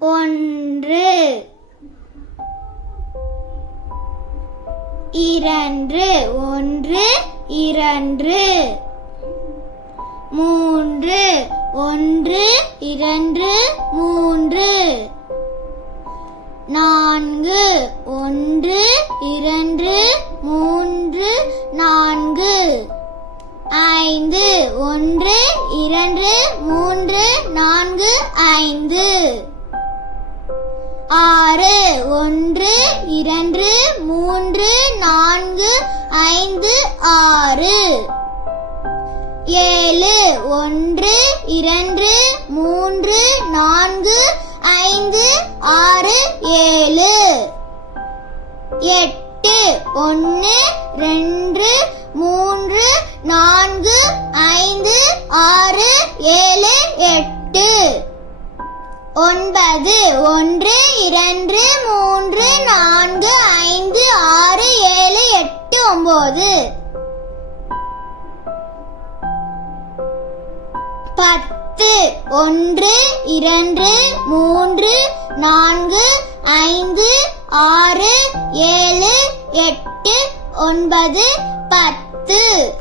ஒன்று, இரண்டு, ஒன்று, இரண்டு. மூன்று, ஒன்று, இரண்டு, மூன்று. நான்கு, ஒன்று, இரண்டு, மூன்று, நான்கு. ஐந்து, ஒன்று, இரண்டு, மூன்று, நான்கு, ஐந்து. ஆறு, ஒன்று, இரண்டு, மூன்று, நான்கு, ஐந்து, ஆறு. ஏழு, ஒன்று, இரண்டு, மூன்று, நான்கு, ஐந்து, ஆறு, ஏழு. எட்டு, ஒன்று, ரெண்டு, மூன்று, நான்கு, ஐந்து, ஆறு, ஏழு, எட்டு. ஒன்பது, ஒன்று, இரண்டு, மூன்று, நான்கு, ஐந்து, ஆறு, ஏழு, எட்டு, ஒன்பது. பத்து, ஒன்று, இரண்டு, மூன்று, நான்கு, ஐந்து, ஆறு, ஏழு, எட்டு, ஒன்பது, பத்து.